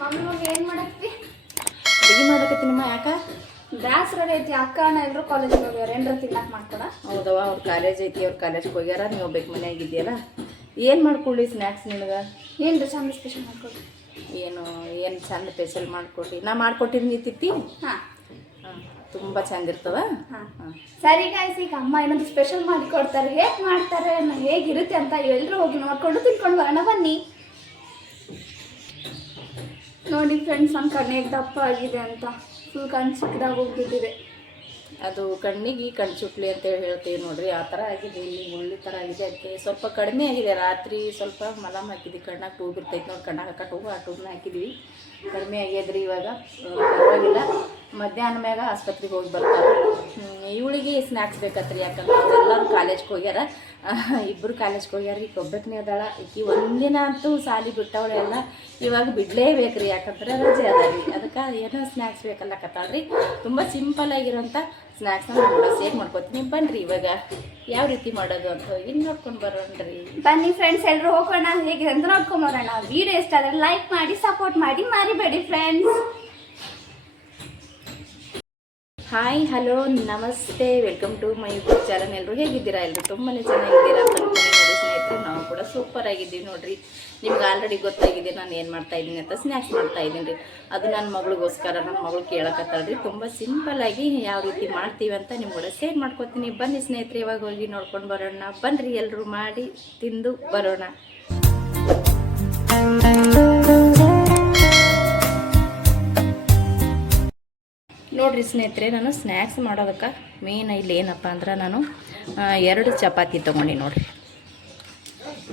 Mummy ಏನು ಮಾಡತ್ತಿ? ಅಡುಗೆ ಮಾಡಕತ್ತೀನಮ್ಮ. ಯಾಕ ಬ್ಯಾಸ್ರ ಐತಿ. ಅಕ್ಕ ಅಣ್ಣ ಎಲ್ಲರೂ ಕಾಲೇಜಿಗೆ ಹೋಗ್ಯಾರ. ಏನ್ರ ತಿನ್ನಕ್ಕೆ ಮಾಡ್ಕೊಡ? ಹೌದವ, ಅವ್ರ ಕಾಲೇಜ್ ಐತಿ, ಅವ್ರ ಕಾಲೇಜ್ಗೆ ಹೋಗ್ಯಾರ. ನೀವು ಒಬ್ಬಕ್ಕೆ ಮನೆಯಾಗಿದ್ದೀಯಲ್ಲ, ಏನು ಮಾಡ್ಕೊಳ್ಳಿ ಸ್ನ್ಯಾಕ್ಸ್ ನಿನಗೆ? ಏನ್ರಿ ಚಂದ ಸ್ಪೆಷಲ್ ಮಾಡ್ಕೊಡಿ? ಏನು ಚಂದ ಸ್ಪೆಷಲ್ ಮಾಡ್ಕೊಡಿ. ನಾ ಮಾಡ್ಕೊಟ್ಟಿನಿ ತಿತ್ತಿ. ಹಾಂ ಹಾಂ, ತುಂಬ ಚಂದ ಇರ್ತದ. ಹಾಂ ಸರಿ ಗಾಯ್ಸ್, ಈಗ ಅಮ್ಮ ಏನಾದ್ರು ಸ್ಪೆಷಲ್ ಮಾಡಿಕೊಡ್ತಾರೆ. ಹೇಗೆ ಮಾಡ್ತಾರೆ, ಹೇಗಿರುತ್ತೆ ಅಂತ ಎಲ್ಲರೂ ಹೋಗಿ ನೋಡ್ಕೊಂಡು ತಿನ್ಕೊಂಡು ಬರೋಣ ಬನ್ನಿ. ನೋಡಿ ಫ್ರೆಂಡ್ಸ್, ನಮ್ಮ ಕಣ್ಣಿಗೆ ದಪ್ಪ ಆಗಿದೆ ಅಂತ ಫುಲ್ ಕಣ್ಣು ಚಿಕ್ಕದಾಗಿ ಹೋಗ್ಬಿಟ್ಟಿದೆ. ಅದು ಕಣ್ಣಿಗೆ ಕಣ್ಣು ಚುಟ್ಲಿ ಅಂತೇಳಿ ಹೇಳ್ತೀವಿ ನೋಡ್ರಿ, ಆ ಥರ ಆಗಿದೆ. ಇಲ್ಲಿ ಮುಳ್ಳಿ ಥರ ಆಗಿದೆ. ಅದಕ್ಕೆ ಸ್ವಲ್ಪ ಕಡಿಮೆ ಆಗಿದೆ. ರಾತ್ರಿ ಸ್ವಲ್ಪ ಮಲಮ್ ಹಾಕಿದ್ವಿ. ಕಣ್ಣಾಗ ಟ್ಯೂಬ್ ಇರ್ತೈತೆ ನೋಡಿ, ಕಣ್ಣಾಗ ಹಾಕೋ ಟ್ಯೂಬ್, ಆ ಟ್ಯೂಬ್ನ ಹಾಕಿದ್ವಿ. ಕಡಿಮೆ ಆಗ್ಯದ್ರಿ. ಇವಾಗ ಪರವಾಗಿಲ್ಲ. ಮಧ್ಯಾಹ್ನ ಮ್ಯಾಗ ಆಸ್ಪತ್ರೆಗೆ ಹೋಗಿ ಬರ್ತಾರೆ. ಇವಳಿಗೆ ಸ್ನ್ಯಾಕ್ಸ್ ಬೇಕತ್ರಿ, ಯಾಕಂದ್ರೆ ಎಲ್ಲರೂ ಕಾಲೇಜ್ಗೆ ಹೋಗ್ಯಾರ. ಇಬ್ಬರು ಕಾಲೇಜ್ಗೆ ಹೋಗ್ಯಾರ. ಈಗ ಒಬ್ಬಕ್ಕನೇ ಅದಾಳ. ಈಕಿ ಒಂದಿನ ಅಂತೂ ಸಾಲಿ ಬಿಟ್ಟವಳೆ ಎಲ್ಲ. ಇವಾಗ ಬಿಡಲೇಬೇಕ್ರಿ, ಯಾಕಂದ್ರೆ ರಜೆ ಅದ ರೀ. ಅದಕ್ಕೆ ಏನೋ ಸ್ನ್ಯಾಕ್ಸ್ ಬೇಕಲ್ಲ ಕತ್ತಾಳ್ರಿ. ತುಂಬ ಸಿಂಪಲ್ ಆಗಿರೋಂಥ ಸ್ನ್ಯಾಕ್ಸ್ನ ಕೂಡ ಸೇವ್ ಮಾಡ್ಕೊತೀನಿ. ಬನ್ನಿರಿ ಇವಾಗ ಯಾವ ರೀತಿ ಮಾಡೋದು ಅಂತ ಇನ್ನು ನೋಡ್ಕೊಂಡು ಬರೋಣ್ರಿ. ಬನ್ನಿ ಫ್ರೆಂಡ್ಸ್, ಎಲ್ಲರೂ ಹೋಗೋಣ. ಹೇಗೆ ಅಂತ ನೋಡ್ಕೊಂಡು ಬರೋಣ. ವಿಡಿಯೋ ಇಷ್ಟ ಆದರೆ ಲೈಕ್ ಮಾಡಿ, ಸಪೋರ್ಟ್ ಮಾಡಿ, ಮರಿಬೇಡಿ ಫ್ರೆಂಡ್ಸ್. ಹಾಯ್, ಹಲೋ, ನಮಸ್ತೆ, welcome to my YouTube channel. ಎಲ್ಲರೂ ಹೇಗಿದ್ದೀರಾ? ಎಲ್ಲರೂ ತುಂಬಾ ಚೆನ್ನಾಗಿದ್ದೀರಾ ಅಂತ ಅನ್ಕೊಂಡು ನೋಡಿ ಸ್ನೇಹಿತರೆ. ನಾವು ಕೂಡ ಸೂಪರ್ ಆಗಿದ್ದೀವಿ ನೋಡ್ರಿ. ನಿಮ್ಗೆ ಆಲ್ರೆಡಿ ಗೊತ್ತಾಗಿದೆ ನಾನು ಏನು ಮಾಡ್ತಾಯಿದ್ದೀನಿ ಅಂತ. ಸ್ನ್ಯಾಕ್ಸ್ ಮಾಡ್ತಾಯಿದ್ದೀನಿ ರೀ. ಅದು ನನ್ನ ಮಗಳಿಗೋಸ್ಕರ. ನನ್ನ ಮಗಳು ಕೇಳಕತ್ತಾಳ್ರಿ. ತುಂಬ ಸಿಂಪಲ್ಲಾಗಿ ಯಾವ ರೀತಿ ಮಾಡ್ತೀವಿ ಅಂತ ನಿಮ್ಗೆ ಕೂಡ ಶೇರ್ ಮಾಡ್ಕೊತೀನಿ. ಬನ್ನಿ ಸ್ನೇಹಿತರೆ, ಇವಾಗ ಹೋಗಿ ನೋಡ್ಕೊಂಡು ಬರೋಣ. ಬನ್ನಿರಿ, ಎಲ್ಲರೂ ಮಾಡಿ ತಿಂದು ಬರೋಣ. ನೋಡಿರಿ ಸ್ನೇಹಿತರೆ, ನಾನು ಸ್ನ್ಯಾಕ್ಸ್ ಮಾಡೋದಕ್ಕೆ ಮೇನ್ ಇಲ್ಲಿ ಏನಪ್ಪ ಅಂದ್ರೆ ನಾನು 2 ಚಪಾತಿ ತೊಗೊಂಡು ನೋಡಿರಿ.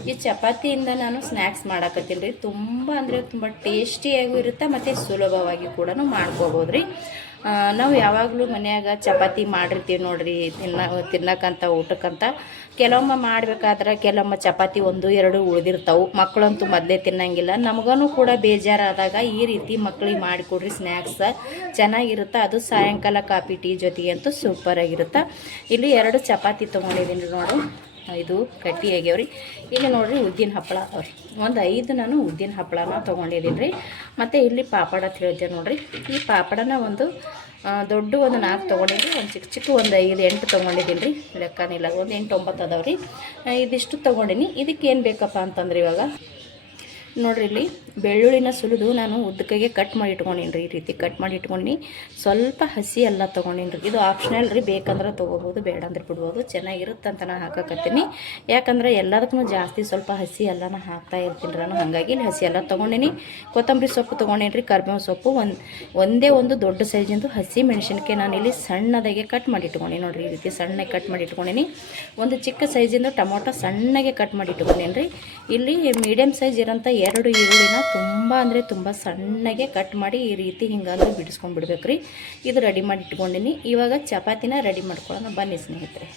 ಈ ಚಪಾತಿಯಿಂದ ನಾನು ಸ್ನ್ಯಾಕ್ಸ್ ಮಾಡಕತ್ತೀನಿ ರೀ. ತುಂಬ ಅಂದರೆ ತುಂಬ ಟೇಸ್ಟಿಯಾಗೂ ಇರುತ್ತೆ ಮತ್ತು ಸುಲಭವಾಗಿ ಕೂಡ ಮಾಡ್ಕೋಬೋದು ರೀ. ನಾವು ಯಾವಾಗಲೂ ಮನ್ಯಾಗ ಚಪಾತಿ ಮಾಡಿರ್ತೀವಿ ನೋಡಿರಿ, ತಿನ್ನಕ್ಕಂತ ಊಟಕ್ಕಂತ. ಕೆಲವೊಮ್ಮೆ ಮಾಡಬೇಕಾದ್ರೆ ಕೆಲವೊಮ್ಮೆ ಚಪಾತಿ 1-2 ಉಳಿದಿರ್ತಾವೆ. ಮಕ್ಕಳಂತೂ ಮೊದಲೇ ತಿನ್ನಂಗಿಲ್ಲ. ನಮಗೂ ಕೂಡ ಬೇಜಾರಾದಾಗ ಈ ರೀತಿ ಮಕ್ಕಳಿಗೆ ಮಾಡಿಕೊಡ್ರಿ ಸ್ನ್ಯಾಕ್ಸ್. ಚೆನ್ನಾಗಿರುತ್ತೆ. ಅದು ಸಾಯಂಕಾಲ ಕಾಫಿ ಟೀ ಜೊತೆಗೆ ಅಂತೂ ಸೂಪರಾಗಿರುತ್ತೆ. ಇಲ್ಲಿ 2 ಚಪಾತಿ ತೊಗೊಂಡಿದ್ದೀನಿ ರೀ. ನೋಡು, ಇದು ಕಟ್ಟಿ ಆಗ್ಯಾವ್ರಿ. ಇಲ್ಲಿ ನೋಡಿರಿ ಉದ್ದಿನ ಹಪ್ಪಳ ಅದಾವ್ರಿ. ಒಂದು 5 ನಾನು ಉದ್ದಿನ ಹಪ್ಪಳನ ತೊಗೊಂಡಿದ್ದೀನಿ ರೀ. ಮತ್ತು ಇಲ್ಲಿ ಪಾಪಡ ಅಂತ ಹೇಳಿದ್ದೆ ನೋಡಿರಿ. ಈ ಪಾಪಡನ ಒಂದು ದೊಡ್ಡ ಒಂದು 4 ತೊಗೊಂಡಿದ್ರಿ. ಒಂದು ಚಿಕ್ಕ ಒಂದು 5-8 ತೊಗೊಂಡಿದ್ದೀನಿ ರೀ. ಲೆಕ್ಕನಿಲ್ಲ, ಒಂದು 8-9 ಅದಾವ್ರಿ. ಇದಿಷ್ಟು ತೊಗೊಂಡಿನಿ. ಇದಕ್ಕೆ ಏನು ಬೇಕಪ್ಪ ಅಂತಂದ್ರೆ ಇವಾಗ ನೋಡಿರಿ, ಇಲ್ಲಿ ಬೆಳ್ಳುಳ್ಳಿನ ಸುಲಿದು ನಾನು ಉದ್ದಕ್ಕೆ ಕಟ್ ಮಾಡಿ ಇಟ್ಕೊಂಡೀನಿ ರೀ. ಈ ರೀತಿ ಕಟ್ ಮಾಡಿ ಇಟ್ಕೊಂಡು ಸ್ವಲ್ಪ ಹಸಿ ಎಲ್ಲ ತೊಗೊಂಡೀನಿ ರೀ. ಇದು ಆಪ್ಷನಲ್ ರೀ, ಬೇಕಂದ್ರೆ ತೊಗೋಬೋದು, ಬೇಡ ಅಂದ್ರೆ ಬಿಡ್ಬೋದು. ಚೆನ್ನಾಗಿರುತ್ತೆ ಅಂತ ನಾನು ಹಾಕಕತ್ತೀನಿ. ಯಾಕಂದ್ರೆ ಎಲ್ಲದಕ್ಕೂ ಜಾಸ್ತಿ ಸ್ವಲ್ಪ ಹಸಿ ಎಲ್ಲನ ಹಾಕ್ತಾ ಇರ್ತೀನಿ ರೀ ನಾನು. ಹಾಗಾಗಿ ಇಲ್ಲಿ ಹಸಿ ಎಲ್ಲ ತೊಗೊಂಡಿನಿ. ಕೊತ್ತಂಬರಿ ಸೊಪ್ಪು ತೊಗೊಂಡೀನಿ ರೀ, ಕರಿಬೇವು ಸೊಪ್ಪು, ಒಂದೇ ಒಂದು ದೊಡ್ಡ ಸೈಜಿಂದು ಹಸಿ ಮೆಣಸಿನ್ಕಾಯಿ ನಾನು ಇಲ್ಲಿ ಸಣ್ಣದಾಗೆ ಕಟ್ ಮಾಡಿ ಇಟ್ಕೊಂಡೀನಿ ನೋಡಿರಿ. ಈ ರೀತಿ ಸಣ್ಣಗೆ ಕಟ್ ಮಾಡಿ ಇಟ್ಕೊಂಡೀನಿ. ಒಂದು ಚಿಕ್ಕ ಸೈಜಿಂದು ಟೊಮೊಟೊ ಸಣ್ಣಗೆ ಕಟ್ ಮಾಡಿ ಇಟ್ಕೊಂಡೀನಿ ರೀ. ಇಲ್ಲಿ ಮೀಡಿಯಮ್ ಸೈಜ್ ಇರೋಂಥ 2 ಈರುಳ್ಳಿನ ತುಂಬ ಅಂದರೆ ತುಂಬ ಸಣ್ಣಗೆ ಕಟ್ ಮಾಡಿ ಈ ರೀತಿ ಹಿಂಗಂದು ಬಿಡಿಸ್ಕೊಂಡ್ಬಿಡ್ಬೇಕು ರೀ. ಇದು ರೆಡಿ ಮಾಡಿ ಇಟ್ಕೊಂಡಿನಿ. ಇವಾಗ ಚಪಾತಿನ ರೆಡಿ ಮಾಡ್ಕೊಳ್ಳೋಣ ಬನ್ನಿ ಸ್ನೇಹಿತರೆ.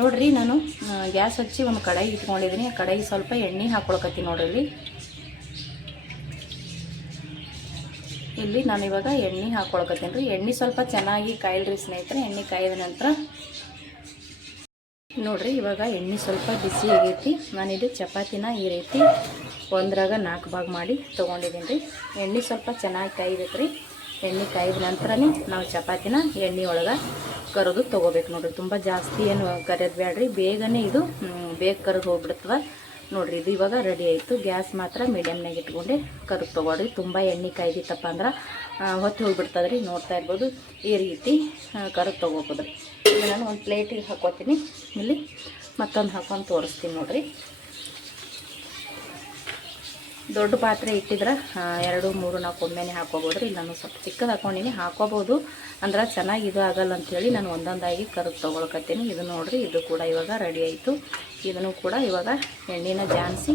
ನೋಡಿರಿ, ನಾನು ಗ್ಯಾಸ್ ಹಚ್ಚಿ ಒಂದು ಕಡಾಯಿ ಇಟ್ಕೊಂಡಿದ್ದೀನಿ. ಆ ಕಡಾಯಿ ಸ್ವಲ್ಪ ಎಣ್ಣೆ ಹಾಕ್ಕೊಳಕತ್ತೀನಿ ನೋಡ್ರಿ. ಇಲ್ಲಿ ನಾನು ಇವಾಗ ಎಣ್ಣೆ ಹಾಕ್ಕೊಳಕತ್ತೀನಿ ರೀ. ಎಣ್ಣೆ ಸ್ವಲ್ಪ ಚೆನ್ನಾಗಿ ಕಾಯಿಲ್ರಿ ಸ್ನೇಹಿತರೆ. ಎಣ್ಣೆ ಕಾಯಿದ ನಂತರ ನೋಡಿರಿ, ಇವಾಗ ಎಣ್ಣೆ ಸ್ವಲ್ಪ ಬಿಸಿ ಆಗೈತಿ. ನಾನಿದು ಚಪಾತಿನ ಈ ರೀತಿ 1ರಾಗ 4 ಭಾಗ ಮಾಡಿ ತೊಗೊಂಡಿದ್ದೀನಿ ರೀ. ಎಣ್ಣೆ ಸ್ವಲ್ಪ ಚೆನ್ನಾಗಿ ಕಾಯ್ಬೇಕು ರೀ. ಎಣ್ಣೆ ಕಾಯ್ದ ನಂತರನೇ ನಾವು ಚಪಾತಿನ ಎಣ್ಣೆ ಒಳಗೆ ಕರೆದು ತೊಗೋಬೇಕು ನೋಡಿರಿ. ತುಂಬ ಜಾಸ್ತಿ ಏನು ಕರಿಯೋದು ಬೇಡ್ರಿ, ಬೇಗನೆ ಇದು ಬೇಗ ಕರೆದು ಹೋಗ್ಬಿಡ್ತವೆ ನೋಡಿರಿ. ಇದು ಇವಾಗ ರೆಡಿ ಆಯಿತು. ಗ್ಯಾಸ್ ಮಾತ್ರ ಮೀಡಿಯಮ್ನಾಗ ಇಟ್ಕೊಂಡೆ ಕರೆದು ತೊಗೊಳ್ರಿ. ತುಂಬ ಎಣ್ಣೆ ಕಾಯ್ದಿತ್ತಪ್ಪ ಅಂದ್ರೆ ಹೊತ್ತು ಹೋಗಿಬಿಡ್ತದೆ ರೀ. ನೋಡ್ತಾ ಇರ್ಬೋದು, ಈ ರೀತಿ ಕರೆದು ತೊಗೋಬೋದು ರೀ. ಈಗ ನಾನು ಒಂದು ಪ್ಲೇಟಿಗೆ ಹಾಕೋತೀನಿ. ಇಲ್ಲಿ ಮತ್ತೊಂದು ಹಾಕೊಂಡು ತೋರಿಸ್ತೀನಿ ನೋಡಿರಿ. ದೊಡ್ಡ ಪಾತ್ರೆ ಇಟ್ಟಿದ್ರೆ 2, 3, 4 ಒಮ್ಮೆನೇ ಹಾಕೋಬೋದು ರೀ. ನಾನು ಸ್ವಲ್ಪ ಚಿಕ್ಕದು ಹಾಕ್ಕೊಂಡಿನಿ, ಹಾಕೋಬೋದು ಅಂದ್ರೆ ಚೆನ್ನಾಗಿ ಇದು ಆಗಲ್ಲ ಅಂಥೇಳಿ ನಾನು ಒಂದೊಂದಾಗಿ ಕರೆದು ತೊಗೊಳಕತ್ತೀನಿ. ಇದು ನೋಡಿರಿ, ಇದು ಕೂಡ ಇವಾಗ ರೆಡಿ ಆಯಿತು. ಇದನ್ನು ಕೂಡ ಇವಾಗ ಎಣ್ಣೆನ ಜಾನಿಸಿ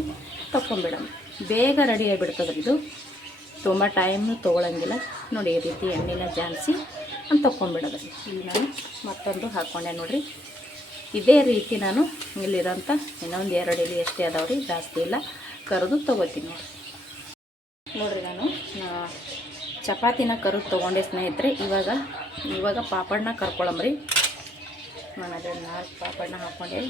ತೊಗೊಂಬಿಡೋಣ. ಬೇಗ ರೆಡಿ ಆಗಿಬಿಡ್ತದ್ರಿ. ಇದು ತುಂಬ ಟೈಮ್ನು ತೊಗೊಳಂಗಿಲ್ಲ ನೋಡಿ. ಈ ರೀತಿ ಎಣ್ಣೆನ ಜಾನಿಸಿ ಅಂತ ತೊಗೊಂಬಿಡೋದ್ರಿ. ಇಲ್ಲಿ ನಾನು ಮತ್ತೊಂದು ಹಾಕ್ಕೊಂಡೆ ನೋಡಿರಿ. ಇದೇ ರೀತಿ ನಾನು ಇಲ್ಲಿರೋಂಥ ಇನ್ನೊಂದು 2 ಎಲೆ ಎಷ್ಟೇ ಅದಾವ್ರಿ, ಜಾಸ್ತಿ ಇಲ್ಲ, ಕರೆದು ತೊಗೋತೀನಿ ನೋಡಿರಿ. ನಾನು ಚಪಾತಿನ ಕರೆದು ತೊಗೊಂಡೆ ಸ್ನೇಹಿತರೆ. ಇವಾಗ ಪಾಪಡನ್ನ ಕರ್ಕೊಳಂಬ್ರಿ. ನಾನು ಅದನ್ನು 4 ಪಾಪಡನ್ನ ಹಾಕ್ಕೊಂಡೆ.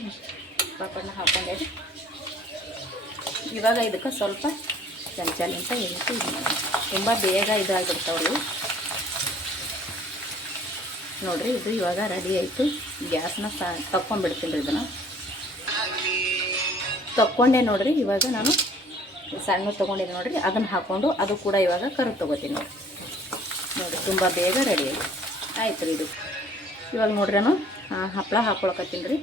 ಇವಾಗ ಇದಕ್ಕೆ ಸ್ವಲ್ಪ ಚಮಚ ಅಂತ ಎಣಿಸಿ ತುಂಬ ಬೇಗ ಇದಾಗಿಬಿಡ್ತಾವ್ರಿ. ನೋಡಿರಿ ಇದು ಇವಾಗ ರೆಡಿ ಆಯಿತು. ಗ್ಯಾಸ್ನ ತಕ್ಕೊಂಡ್ಬಿಡ್ತೀನಿ ರೀ. ಇದನ್ನು ತಕ್ಕೊಂಡೆ ನೋಡಿರಿ. ಇವಾಗ ನಾನು ಸಣ್ಣ ತೊಗೊಂಡಿದ್ದೆ ನೋಡಿರಿ, ಅದನ್ನು ಹಾಕ್ಕೊಂಡು ಅದು ಕೂಡ ಇವಾಗ ಕರು ತೊಗೋತೀನಿ ನೋಡಿ. ತುಂಬ ಬೇಗ ರೆಡಿ ಆಯ್ತು ರೀ ಇದು. ಇವಾಗ ನೋಡ್ರಿ ನಾನು ಹಪ್ಪಳ ಹಾಕ್ಕೊಳಕತ್ತೀನಿ ರೀ.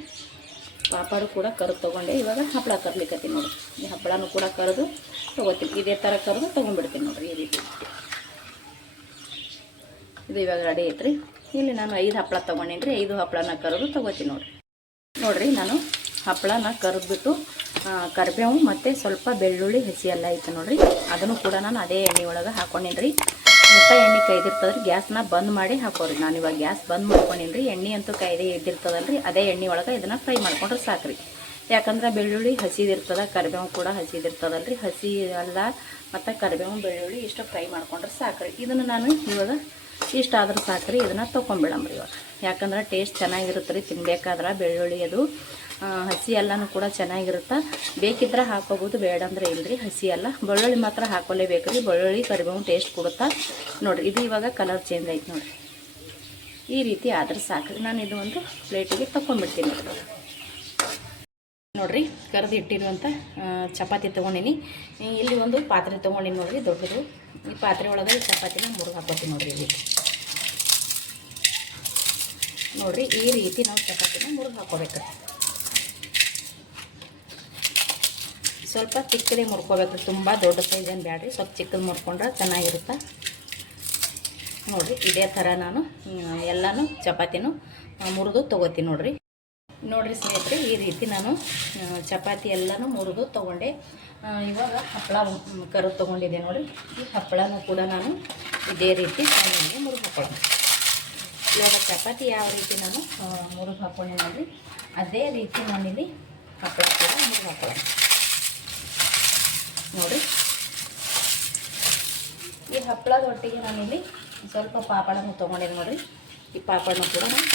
ಪಾಪಡು ಕೂಡ ಕರೆದು ತೊಗೊಂಡೆ. ಇವಾಗ ಹಪ್ಪಳ ಕರ್ಲಿಕ್ಕತ್ತೀನಿ ನೋಡಿ. ಈ ಹಪ್ಪಳನೂ ಕೂಡ ಕರೆದು ತೊಗೋತೀನಿ. ಇದೇ ಥರ ಕರೆದು ತೊಗೊಂಡ್ಬಿಡ್ತೀನಿ ನೋಡಿರಿ ಈ ರೀತಿ. ಇದು ಇವಾಗ ರೆಡಿ ಐತ್ರಿ. ಇಲ್ಲಿ ನಾನು 5 ಹಪ್ಪಳ ತೊಗೊಂಡೇನಿ ರೀ. 5 ಹಪ್ಪಳನ ಕರೆದು ತೊಗೋತೀನಿ ನೋಡಿರಿ. ನಾನು ಹಪ್ಪಳನ ಕರೆದ್ಬಿಟ್ಟು ಕರಿಬೇವು ಮತ್ತು ಸ್ವಲ್ಪ ಬೆಳ್ಳುಳ್ಳಿ ಹಸಿ ಎಲ್ಲ ಐತೆ ನೋಡಿರಿ, ಅದನ್ನು ಕೂಡ ನಾನು ಅದೇ ಎಣ್ಣೆ ಒಳಗೆ ಹಾಕ್ಕೊಂಡೇನಿ ರೀ. ಮುಟ್ಟ ಎಣ್ಣೆ ಕೈದಿರ್ತದ್ರಿ, ಗ್ಯಾಸ್ನ ಬಂದ್ ಮಾಡಿ ಹಾಕೋರಿ. ನಾನು ಇವಾಗ ಗ್ಯಾಸ್ ಬಂದ್ ಮಾಡ್ಕೊಂಡೇನಿ ರೀ. ಎಣ್ಣೆ ಅಂತೂ ಕೈದೇ ಇದ್ದಿರ್ತದಲ್ರಿ, ಅದೇ ಎಣ್ಣೆ ಒಳಗೆ ಇದನ್ನು ಫ್ರೈ ಮಾಡ್ಕೊಂಡ್ರೆ ಸಾಕ್ರಿ. ಯಾಕಂದ್ರೆ ಬೆಳ್ಳುಳ್ಳಿ ಹಸಿದಿರ್ತದ, ಕರಿಬೇವು ಕೂಡ ಹಸಿದಿರ್ತದಲ್ರಿ. ಹಸಿ ಅಲ್ಲ ಮತ್ತು ಕರಿಬೇವು ಬೆಳ್ಳುಳ್ಳಿ ಇಷ್ಟು ಫ್ರೈ ಮಾಡ್ಕೊಂಡ್ರೆ ಸಾಕ್ರಿ. ಇದನ್ನು ನಾನು ಇವಾಗ ಇಷ್ಟ ಆದ್ರೆ ಸಾಕ್ರಿ. ಇದನ್ನು ತೊಗೊಂಬಿಡಮ್ರಿ ಇವಾಗ. ಯಾಕಂದ್ರೆ ಟೇಸ್ಟ್ ಚೆನ್ನಾಗಿರುತ್ತೆ ರೀ ತಿನ್ಬೇಕಾದ್ರೆ. ಬೆಳ್ಳುಳ್ಳಿ ಅದು ಹಸಿ ಎಲ್ಲನೂ ಕೂಡ ಚೆನ್ನಾಗಿರುತ್ತೆ. ಬೇಕಿದ್ರೆ ಹಾಕೋಬೋದು, ಬೇಡ ಅಂದರೆ ಇಲ್ಲರಿ. ಹಸಿ ಎಲ್ಲ ಬೆಳ್ಳುಳ್ಳಿ ಮಾತ್ರ ಹಾಕೊಳ್ಳೇಬೇಕು ರೀ. ಬೆಳ್ಳುಳ್ಳಿ ಕರಿಬೇವು ಟೇಸ್ಟ್ ಕೊಡುತ್ತಾ ನೋಡಿರಿ. ಇದು ಇವಾಗ ಕಲರ್ ಚೇಂಜ್ ಆಯ್ತು ನೋಡಿರಿ. ಈ ರೀತಿ ಆದ್ರೆ ಸಾಕ್ರಿ. ನಾನು ಇದು ಒಂದು ಪ್ಲೇಟಿಗೆ ತೊಗೊಂಡ್ಬಿಡ್ತೀನಿ ನೋಡಿರಿ. ಕರೆದು ಇಟ್ಟಿರುವಂಥ ಚಪಾತಿ ತೊಗೊಂಡಿನಿ. ಇಲ್ಲಿ ಒಂದು ಪಾತ್ರೆ ತೊಗೊಂಡಿನಿ ನೋಡಿರಿ, ದೊಡ್ಡದು. ಈ ಪಾತ್ರೆ ಒಳಗೆ ಚಪಾತಿನ ಮುರಿದು ಹಾಕೋತೀನಿ ನೋಡಿರಿ. ಇಲ್ಲಿ ನೋಡಿರಿ ಈ ರೀತಿ ನಾವು ಚಪಾತಿನ ಮುರಿದು ಹಾಕೋಬೇಕು. ಸ್ವಲ್ಪ ಚಿಕ್ಕದೇ ಮುರ್ಕೋಬೇಕು, ತುಂಬ ದೊಡ್ಡ ಸೈಜ್ ಏನು ಬೇಡ್ರಿ, ಸ್ವಲ್ಪ ಚಿಕ್ಕದು ಮುರ್ಕೊಂಡ್ರೆ ಚೆನ್ನಾಗಿರುತ್ತೆ ನೋಡಿರಿ. ಇದೇ ಥರ ನಾನು ಎಲ್ಲನೂ ಚಪಾತಿನೂ ಮುರಿದು ತೊಗೋತೀನಿ ನೋಡಿರಿ. ಸ್ನೇಹಿತರೆ, ಈ ರೀತಿ ನಾನು ಚಪಾತಿ ಎಲ್ಲನೂ ಮುರಿದು ತೊಗೊಂಡೆ. ಇವಾಗ ಹಪ್ಪಳ ಕರು ತೊಗೊಂಡಿದ್ದೆ ನೋಡಿರಿ. ಈ ಹಪ್ಪಳನೂ ಕೂಡ ನಾನು ಇದೇ ರೀತಿ ಮುರಿದು ಹಾಕೊಳ್ಳೋಣ. ಇವಾಗ ಚಪಾತಿ ಯಾವ ರೀತಿ ನಾನು ಮುರಿದು ಹಾಕ್ಕೊಂಡೆ ನೋಡಿರಿ, ಅದೇ ರೀತಿ ನಾನಿಲ್ಲಿ ಹಪ್ಪಳ ಕೂಡ ಮುರಿದು ಹಾಕೊಳ್ಳೋಣ ನೋಡಿರಿ. ಈ ಹಪ್ಪಳದ ಒಟ್ಟಿಗೆ ನಾನಿಲ್ಲಿ ಸ್ವಲ್ಪ ಪಾಪಡನ್ನು ತೊಗೊಂಡಿದ್ದೆ ನೋಡಿರಿ. ಈ ಪಾಪಡನ್ನು ಕೂಡ ನಾನು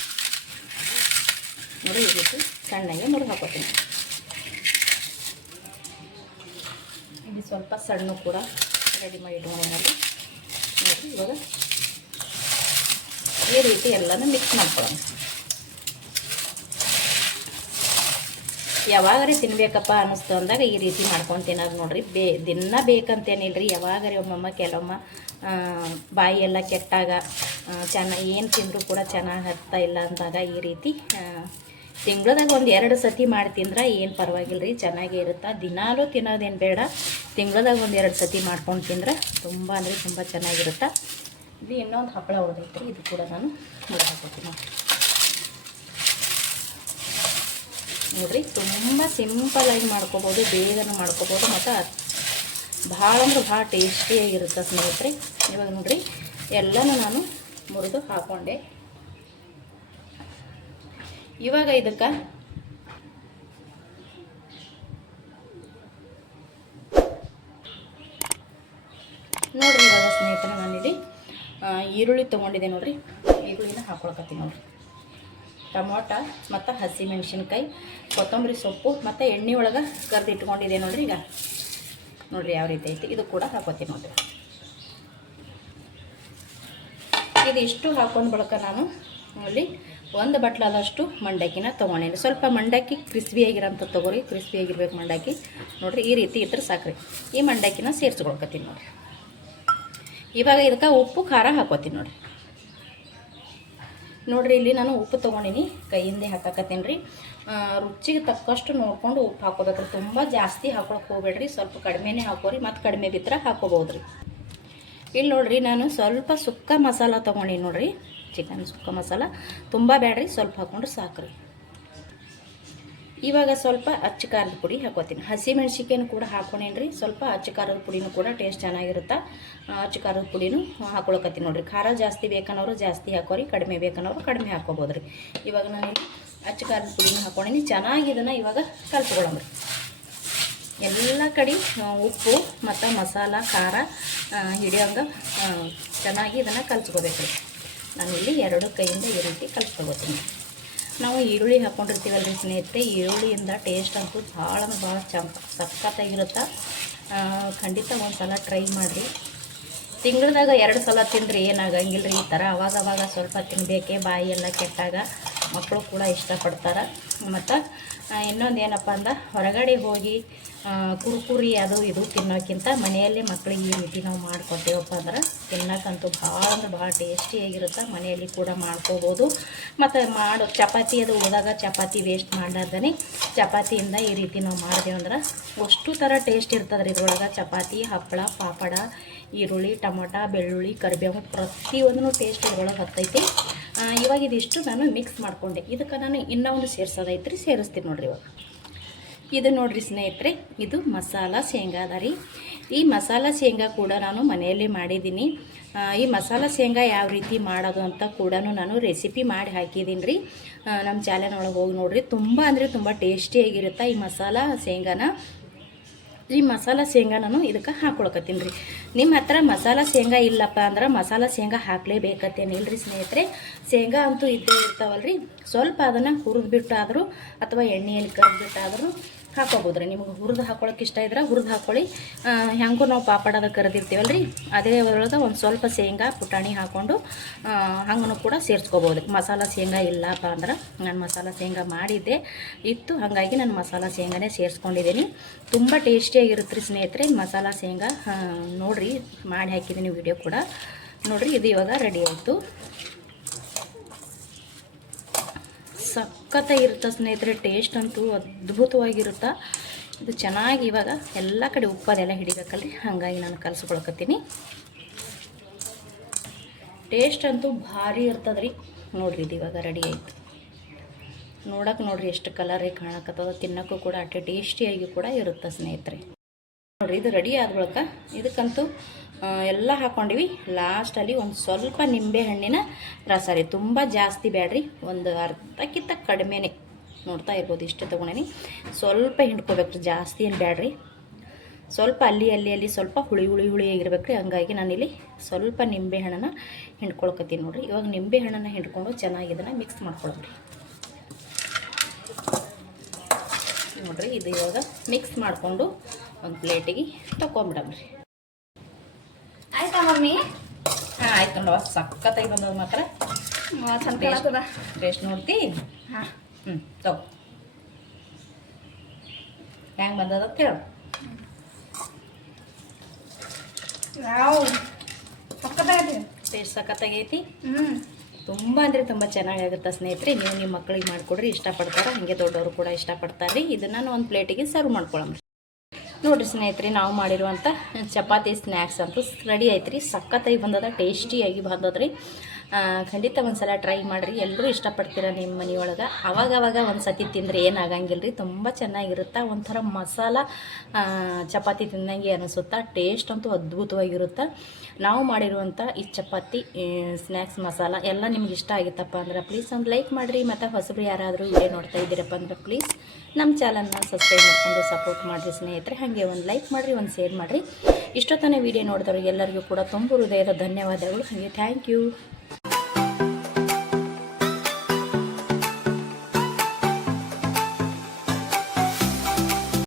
ನೋಡಿ ಈ ರೀತಿ ಸಣ್ಣಗೆ ಮುರಿದು ಹಾಕೋತೀನಿ. ಇಲ್ಲಿ ಸ್ವಲ್ಪ ಸಣ್ಣ ಕೂಡ ರೆಡಿ ಮಾಡಿ ಇಟ್ಕೊಂಡು ನೋಡಿ. ಇವಾಗ ಈ ರೀತಿ ಎಲ್ಲನೂ ಮಿಕ್ಸ್ ಮಾಡ್ಕೊಳ್ಳೋಣ. ಯಾವಾಗರೇ ತಿನ್ಬೇಕಪ್ಪ ಅನ್ನಿಸ್ತು ಅಂದಾಗ ಈ ರೀತಿ ಮಾಡ್ಕೊಂಡು ತಿನ್ನೋದು ನೋಡಿರಿ. ದಿನ ಬೇಕಂತೇನಿಲ್ರಿ, ಯಾವಾಗರೇ ಒಮ್ಮಮ್ಮ ಕೆಲವೊಮ್ಮ ಬಾಯಿ ಎಲ್ಲ ಕೆಟ್ಟಾಗ ಏನು ತಿಂದರೂ ಕೂಡ ಚೆನ್ನಾಗಿ ಹತ್ತಾ ಇಲ್ಲ ಅಂದಾಗ ಈ ರೀತಿ ತಿಂಗಳದಾಗ ಒಂದು 2 ಸತಿ ಮಾಡಿ ತಿಂದ್ರೆ ಏನು ಪರವಾಗಿಲ್ಲ ರೀ, ಚೆನ್ನಾಗೇ ಇರುತ್ತೆ. ದಿನಾಲೂ ತಿನ್ನೋದೇನು ಬೇಡ, ತಿಂಗಳದಾಗ ಒಂದು 2 ಸತಿ ಮಾಡ್ಕೊಂಡು ತಿಂದ್ರೆ ತುಂಬ ಅಂದರೆ ತುಂಬ ಚೆನ್ನಾಗಿರುತ್ತೆ. ಇದು ಇನ್ನೊಂದು ಹಪ್ಪಳ ಉಳಿದೈತೆ ರೀ, ಇದು ಕೂಡ ನಾನು ಮುರಿದು ಹಾಕೋತೀನಿ ನೋಡಿರಿ. ತುಂಬ ಸಿಂಪಲಾಗಿ ಮಾಡ್ಕೋಬೋದು, ಬೇಗನೂ ಮಾಡ್ಕೋಬೋದು, ಮತ್ತು ಭಾಳ ಅಂದ್ರೆ ಭಾಳ ಟೇಸ್ಟಿಯಾಗಿರುತ್ತೆ ಸ್ನೇಹಿತರೆ. ಇವಾಗ ನೋಡಿರಿ ಎಲ್ಲನೂ ನಾನು ಮುರಿದು ಹಾಕ್ಕೊಂಡೆ. ಇವಾಗ ಇದಕ್ಕೆ ನೋಡಿರಿ, ಇವಾಗ ಸ್ನೇಹಿತರೆ ನಾನಿಲ್ಲಿ ಈರುಳ್ಳಿ ತೊಗೊಂಡಿದ್ದೆ ನೋಡಿರಿ. ಈರುಳ್ಳಿನ ಹಾಕ್ಕೊಳಕತ್ತೀನಿ ನೋಡಿರಿ. ಟೊಮೊಟೊ ಮತ್ತು ಹಸಿಮೆಣ್ಸಿನ್ಕಾಯಿ, ಕೊತ್ತಂಬರಿ ಸೊಪ್ಪು ಮತ್ತು ಎಣ್ಣೆ ಒಳಗೆ ಕರೆದು ಇಟ್ಕೊಂಡಿದ್ದೆ ನೋಡಿರಿ. ಈಗ ನೋಡಿರಿ ಯಾವ ರೀತಿ ಐತಿ, ಇದು ಕೂಡ ಹಾಕೋತೀನಿ ನೋಡಿರಿ. ಇದು ಇಷ್ಟು ಹಾಕೊಂಡು ಬಳಕ ನಾನು ಅಲ್ಲಿ 1 ಬಟ್ಲಾದಷ್ಟು ಮಂಡಕ್ಕಿನ ತೊಗೊಂಡೇನಿ. ಸ್ವಲ್ಪ ಮಂಡಕ್ಕಿ ಕ್ರಿಸ್ಪಿಯಾಗಿರೋಂಥ ತೊಗೊರಿ, ಕ್ರಿಸ್ಪಿಯಾಗಿರ್ಬೇಕು ಮಂಡಕ್ಕಿ ನೋಡಿರಿ. ಈ ರೀತಿ ಇದ್ರೆ ಸಾಕ್ರಿ. ಈ ಮಂಡಕ್ಕಿನ ಸೇರಿಸ್ಕೊಳ್ಕತ್ತೀನಿ ನೋಡಿರಿ. ಇವಾಗ ಇದಕ್ಕೆ ಉಪ್ಪು ಖಾರ ಹಾಕೋತೀನಿ ನೋಡಿರಿ. ಇಲ್ಲಿ ನಾನು ಉಪ್ಪು ತೊಗೊಂಡಿನಿ, ಕೈಯಿಂದೇ ಹಾಕಕತ್ತೀನಿ ರೀ. ರುಚಿಗೆ ತಕ್ಕಷ್ಟು ನೋಡ್ಕೊಂಡು ಉಪ್ಪು ಹಾಕೋಬೇಕ್ರಿ. ತುಂಬ ಜಾಸ್ತಿ ಹಾಕೊಳಕ್ಕೆ ಹೋಗ್ಬೇಡ್ರಿ, ಸ್ವಲ್ಪ ಕಡಿಮೆನೇ ಹಾಕೋರಿ. ಮತ್ತು ಕಡಿಮೆ ಬಿದ್ದರೆ ಹಾಕೋಬೋದು ರೀ. ಇಲ್ಲಿ ನೋಡಿರಿ ನಾನು ಸ್ವಲ್ಪ ಸುಕ್ಕ ಮಸಾಲ ತೊಗೊಂಡಿನಿ ನೋಡಿರಿ, ಚಿಕನ್ ಸುಕ್ಕ ಮಸಾಲ. ತುಂಬ ಬೇಡ್ರಿ, ಸ್ವಲ್ಪ ಹಾಕೊಂಡ್ರೆ ಸಾಕ್ರಿ. ಇವಾಗ ಸ್ವಲ್ಪ ಅಚ್ಚ ಖಾರದ ಪುಡಿ ಹಾಕೋತೀನಿ. ಹಸಿಮೆಣ್ಸಿಕಾಯನ್ನು ಕೂಡ ಹಾಕೊಂಡೇನಿ ರೀ. ಸ್ವಲ್ಪ ಅಚ್ಚ ಖಾರದ ಪುಡಿನೂ ಕೂಡ ಟೇಸ್ಟ್ ಚೆನ್ನಾಗಿರುತ್ತೆ. ಅಚ್ಚ ಖಾರದ ಪುಡಿನೂ ಹಾಕೊಳಕತ್ತೀನಿ ನೋಡಿರಿ. ಖಾರ ಜಾಸ್ತಿ ಬೇಕನ್ನೋರು ಜಾಸ್ತಿ ಹಾಕೋರಿ, ಕಡಿಮೆ ಬೇಕನ್ನೋರು ಕಡಿಮೆ ಹಾಕೋಬೋದು ರೀ. ಇವಾಗ ನಾನು ಅಚ್ಚ ಖಾರದ ಪುಡಿನೂ ಹಾಕೊಂಡೀನಿ. ಚೆನ್ನಾಗಿ ಇದನ್ನು ಇವಾಗ ಕಲ್ಸ್ಕೊಳ್ಳೋಣ್ರಿ. ಎಲ್ಲ ಕಡೆ ಉಪ್ಪು ಮತ್ತು ಮಸಾಲ ಖಾರ ಹಿಡಿಯೋಂಗೆ ಚೆನ್ನಾಗಿ ಇದನ್ನು ಕಲ್ಸ್ಕೋಬೇಕು ರೀ. ನಾನಿಲ್ಲಿ 2 ಕೈಯಿಂದ ಈ ರೀತಿ ಕಲ್ಸ್ಕೊಳ್ತೀನಿ. ನಾವು ಈರುಳ್ಳಿ ಹಾಕ್ಕೊಂಡಿರ್ತೀವಲ್ರಿ ಸ್ನೇಹಿತರೆ, ಈರುಳ್ಳಿಯಿಂದ ಟೇಸ್ಟ್ ಅಂತೂ ಭಾಳ ಭಾಳ ಸಖತ್ತಾಗಿರುತ್ತೆ. ಖಂಡಿತ ಒಂದು ಸಲ ಟ್ರೈ ಮಾಡಿರಿ. ತಿಂಗಳದಾಗ 2 ಸಲ ತಿಂದರೆ ಏನಾಗಂಗಿಲ್ಲ ರೀ. ಈ ಥರ ಅವಾಗ ಸ್ವಲ್ಪ ತಿನ್ನಬೇಕೆ, ಬಾಯಿ ಎಲ್ಲ ಕೆಟ್ಟಾಗ ಮಕ್ಕಳು ಕೂಡ ಇಷ್ಟಪಡ್ತಾರೆ. ಮತ್ತು ಇನ್ನೊಂದು ಏನಪ್ಪ ಅಂದ್ರೆ ಹೊರಗಡೆ ಹೋಗಿ ಕುರ್ಕುರಿ ಅದು ಇದು ತಿನ್ನೋಕ್ಕಿಂತ ಮನೆಯಲ್ಲೇ ಮಕ್ಕಳಿಗೆ ಈ ರೀತಿ ನಾವು ಮಾಡಿಕೊಟ್ಟೇವಪ್ಪ ಅಂದ್ರೆ ತಿನ್ನೋಕ್ಕಂತೂ ಭಾಳ ಅಂದ್ರೆ ಭಾಳ ಟೇಸ್ಟಿಯಾಗಿರುತ್ತೆ. ಮನೆಯಲ್ಲಿ ಕೂಡ ಮಾಡ್ಕೋಬೋದು. ಮತ್ತು ಮಾಡೋ ಚಪಾತಿ ಅದು ಉಳಿದಾಗ ಚಪಾತಿ ವೇಸ್ಟ್ ಮಾಡಲಾರ್ದೇ ಚಪಾತಿಯಿಂದ ಈ ರೀತಿ ನಾವು ಮಾಡಿದೆವು ಅಂದ್ರೆ ಅಷ್ಟು ಥರ ಟೇಸ್ಟ್ ಇರ್ತದೆ ರೀ ಇದ್ರೊಳಗೆ. ಚಪಾತಿ, ಹಪ್ಪಳ, ಪಾಪಡ, ಈರುಳ್ಳಿ, ಟೊಮೊಟ, ಬೆಳ್ಳುಳ್ಳಿ, ಕರಿಬೇವು ಪ್ರತಿಯೊಂದೂ ಟೇಸ್ಟ್ ಇದ್ರೊಳಗೆ ಹತ್ತೈತಿ. ಇವಾಗ ಇದಿಷ್ಟು ನಾನು ಮಿಕ್ಸ್ ಮಾಡಿಕೊಂಡೆ. ಇದಕ್ಕೆ ನಾನು ಇನ್ನೂ ಒಂದು ಸೇರಿಸೋದೈತ್ರಿ, ಸೇರಿಸ್ತೀನಿ ನೋಡಿರಿ. ಇವಾಗ ಇದು ನೋಡಿರಿ ಸ್ನೇಹಿತರೆ, ಇದು ಮಸಾಲ ಶೇಂಗಾ ಅದ ರೀ. ಈ ಮಸಾಲ ಶೇಂಗಾ ಕೂಡ ನಾನು ಮನೆಯಲ್ಲಿ ಮಾಡಿದ್ದೀನಿ. ಈ ಮಸಾಲ ಶೇಂಗಾ ಯಾವ ರೀತಿ ಮಾಡೋದು ಅಂತ ಕೂಡ ನಾನು ರೆಸಿಪಿ ಮಾಡಿ ಹಾಕಿದ್ದೀನಿ ರೀ. ನಮ್ಮ ಚಾನಲ್ ಒಳಗೆ ಹೋಗಿ ನೋಡಿರಿ. ತುಂಬ ಅಂದರೆ ತುಂಬ ಟೇಸ್ಟಿಯಾಗಿರುತ್ತೆ ಈ ಮಸಾಲ ಶೇಂಗಾನ. ಈ ಮಸಾಲ ಶೇಂಗಾ ನಾನು ಇದಕ್ಕೆ ಹಾಕ್ಕೊಳಕತ್ತೀನಿ ರೀ. ನಿಮ್ಮ ಹತ್ರ ಮಸಾಲ ಶೇಂಗಾ ಇಲ್ಲಪ್ಪ ಅಂದ್ರೆ ಮಸಾಲ ಶೇಂಗಾ ಹಾಕಲೇಬೇಕತ್ತೇನಿಲ್ಲ ರೀ ಸ್ನೇಹಿತರೆ. ಶೇಂಗಾ ಅಂತೂ ಇದ್ದೇ ಇರ್ತಾವಲ್ರಿ. ಸ್ವಲ್ಪ ಅದನ್ನು ಹುರಿದ್ಬಿಟ್ಟಾದರೂ ಅಥವಾ ಎಣ್ಣೆಯಲ್ಲಿ ಕರೆದ್ಬಿಟ್ಟಾದರೂ ಹಾಕೋಬೋದು ರೀ. ನಿಮ್ಗೆ ಹುರಿದು ಹಾಕ್ಕೊಳಕ್ಕೆ ಇಷ್ಟ ಇದ್ರೆ ಹುರಿದು ಹಾಕ್ಕೊಳ್ಳಿ. ಹೆಂಗೂ ನಾವು ಪಾಪಡದ ಕರೆದಿರ್ತೀವಲ್ರಿ, ಅದೇ ಒಳಗೆ ಒಂದು ಸ್ವಲ್ಪ ಶೇಂಗಾ ಪುಟಾಣಿ ಹಾಕ್ಕೊಂಡು ಹಂಗೂ ಕೂಡ ಸೇರಿಸ್ಕೋಬೋದು. ಮಸಾಲ ಶೇಂಗಾ ಇಲ್ಲಪ್ಪ ಅಂದ್ರೆ ನಾನು ಮಸಾಲ ಶೇಂಗಾ ಮಾಡಿದ್ದೆ ಇತ್ತು, ಹಾಗಾಗಿ ನಾನು ಮಸಾಲ ಶೇಂಗಾನೇ ಸೇರಿಸ್ಕೊಂಡಿದ್ದೀನಿ. ತುಂಬ ಟೇಸ್ಟಿಯಾಗಿರುತ್ತೆ ರೀ ಸ್ನೇಹಿತರೆ ಮಸಾಲ ಶೇಂಗಾ. ನೋಡಿರಿ, ಮಾಡಿ ಹಾಕಿದ್ದೀನಿ ವಿಡಿಯೋ ಕೂಡ ನೋಡಿರಿ. ಇದು ಇವಾಗ ರೆಡಿ ಆಯಿತು. ಸಖತ್ತಾಗಿರುತ್ತೆ ಸ್ನೇಹಿತರೆ, ಟೇಸ್ಟ್ ಅಂತೂ ಅದ್ಭುತವಾಗಿರುತ್ತೆ. ಇದು ಚೆನ್ನಾಗಿ ಇವಾಗ ಎಲ್ಲ ಕಡೆ ಉಪ್ಪದೆಲ್ಲ ಹಿಡಿಬೇಕಲ್ರಿ, ಹಾಗಾಗಿ ನಾನು ಕಲಸ್ಕೊಳಕತ್ತೀನಿ. ಟೇಸ್ಟ್ ಅಂತೂ ಭಾರಿ ಇರ್ತದೆ ರೀ. ನೋಡಿರಿ, ಇದು ಇವಾಗ ರೆಡಿ ಆಯಿತು. ನೋಡಕ್ಕೆ ನೋಡಿರಿ ಎಷ್ಟು ಕಲರೇ ಕಾಣಕತ್ತದ. ತಿನ್ನೋಕ್ಕೂ ಕೂಡ ಅಷ್ಟೇ ಟೇಸ್ಟಿಯಾಗಿ ಕೂಡ ಇರುತ್ತೆ ಸ್ನೇಹಿತರೆ. ನೋಡಿರಿ, ಇದು ರೆಡಿ ಆದ ಬಳಿಕ ಇದಕ್ಕಂತೂ ಎಲ್ಲ ಹಾಕ್ಕೊಂಡಿವಿ. ಲಾಸ್ಟಲ್ಲಿ ಒಂದು ಸ್ವಲ್ಪ ನಿಂಬೆ ಹಣ್ಣಿನ ರಸ ರೀ. ತುಂಬ ಜಾಸ್ತಿ ಬೇಡ್ರಿ, ಒಂದು ಅರ್ಧಕ್ಕಿಂತ ಕಡಿಮೆನೇ. ನೋಡ್ತಾ ಇರ್ಬೋದು, ಇಷ್ಟು ತೊಗೊಂಡೇನಿ. ಸ್ವಲ್ಪ ಹಿಂಡ್ಕೋಬೇಕ್ರಿ, ಜಾಸ್ತಿ ಏನು ಬೇಡ್ರಿ. ಸ್ವಲ್ಪ ಅಲ್ಲಿ ಸ್ವಲ್ಪ ಹುಳಿ ಆಗಿರ್ಬೇಕು ರೀ. ಹಂಗಾಗಿ ನಾನಿಲ್ಲಿ ಸ್ವಲ್ಪ ನಿಂಬೆ ಹಣ್ಣನ್ನು ಹಿಂಡ್ಕೊಳ್ಕತ್ತೀನಿ ನೋಡಿರಿ. ಇವಾಗ ನಿಂಬೆ ಹಣ್ಣನ್ನು ಹಿಂಡ್ಕೊಂಡು ಚೆನ್ನಾಗಿ ಇದನ್ನು ಮಿಕ್ಸ್ ಮಾಡ್ಕೊಳ್ರಿ ನೋಡಿರಿ. ಇದು ಇವಾಗ ಮಿಕ್ಸ್ ಮಾಡಿಕೊಂಡು ಒಂದು ಪ್ಲೇಟಿಗೆ ತಗೊಂಬಿಡಮ್ರಿ. ಆಯ್ತಾ ಮಮ್ಮಿ? ಹಾಂ, ಆಯ್ತು ನೋಡುವ. ಸಖತ್ತಾಗಿ ಬಂದದ ಮಾತ್ರ. ಟೇಸ್ಟ್ ನೋಡ್ತಿ? ಹಾಂ, ತಗೋ ಹೆಂಗೆ ಬಂದದ ಅಂತ ಹೇಳು. ಟೇಸ್ಟ್ ಸಖತ್ತಾಗೈತಿ. ತುಂಬ ಅಂದರೆ ತುಂಬ ಚೆನ್ನಾಗಾಗುತ್ತೆ ಸ್ನೇಹಿತರೆ. ನೀವು ನಿಮ್ಮ ಮಕ್ಕಳಿಗೆ ಮಾಡಿಕೊಡ್ರಿ, ಇಷ್ಟಪಡ್ತಾರೆ. ಹಾಗೆ ದೊಡ್ಡವರು ಕೂಡ ಇಷ್ಟಪಡ್ತಾರೆ ರೀ. ಇದನ್ನು ನಾನು ಒಂದು ಪ್ಲೇಟಿಗೆ ಸರ್ವ್ ಮಾಡ್ಕೊಳ್ಳೋಣ ನೋಡಿರಿ ಸ್ನೇಹಿತರೆ. ನಾವು ಮಾಡಿರುವಂಥ ಚಪಾತಿ ಸ್ನ್ಯಾಕ್ಸ್ ಅಂತೂ ರೆಡಿ ಆಯ್ತು ರೀ. ಸಖತ್ತಾಗಿ ಬಂದದ, ಟೇಸ್ಟಿಯಾಗಿ ಬಂದದ್ರಿ. ಖಂಡಿತ ಒಂದು ಸಲ ಟ್ರೈ ಮಾಡಿರಿ. ಎಲ್ಲರೂ ಇಷ್ಟಪಡ್ತೀರ ನಿಮ್ಮ ಮನೆಯೊಳಗೆ. ಅವಾಗವಾಗ ಒಂದು ಸತಿ ತಿಂದರೆ ಏನಾಗಂಗಿಲ್ಲ ರೀ. ತುಂಬ ಚೆನ್ನಾಗಿರುತ್ತೆ. ಒಂಥರ ಮಸಾಲ ಚಪಾತಿ ತಿಂದಂಗೆ ಅನಿಸುತ್ತಾ. ಟೇಸ್ಟ್ ಅಂತೂ ಅದ್ಭುತವಾಗಿರುತ್ತೆ. ನಾವು ಮಾಡಿರುವಂಥ ಈ ಚಪಾತಿ ಸ್ನ್ಯಾಕ್ಸ್ ಮಸಾಲ ಎಲ್ಲ ನಿಮ್ಗೆ ಇಷ್ಟ ಆಗಿತ್ತಪ್ಪ ಅಂದ್ರೆ ಪ್ಲೀಸ್ ಒಂದು ಲೈಕ್ ಮಾಡಿರಿ. ಮತ್ತು ಹೊಸಬ್ರು ಯಾರಾದರೂ ವಿಡಿಯೋ ನೋಡ್ತಾ ಇದ್ದೀರಪ್ಪ ಅಂದ್ರೆ ಪ್ಲೀಸ್ ನಮ್ಮ ಚಾನಲ್ನ ಸಬ್ಸ್ಕ್ರೈಬ್ ಮಾಡ್ಕೊಂಡು ಸಪೋರ್ಟ್ ಮಾಡಿರಿ ಸ್ನೇಹಿತರೆ. ಹಾಗೆ ಒಂದು ಲೈಕ್ ಮಾಡಿರಿ, ಒಂದು ಶೇರ್ ಮಾಡಿರಿ. ಇಷ್ಟೊತ್ತನೇ ವಿಡಿಯೋ ನೋಡಿದವ್ರಿಗೆ ಎಲ್ಲರಿಗೂ ಕೂಡ ತುಂಬ ಹೃದಯದ ಧನ್ಯವಾದಗಳು. ಹಾಗೆ ಥ್ಯಾಂಕ್ ಯು.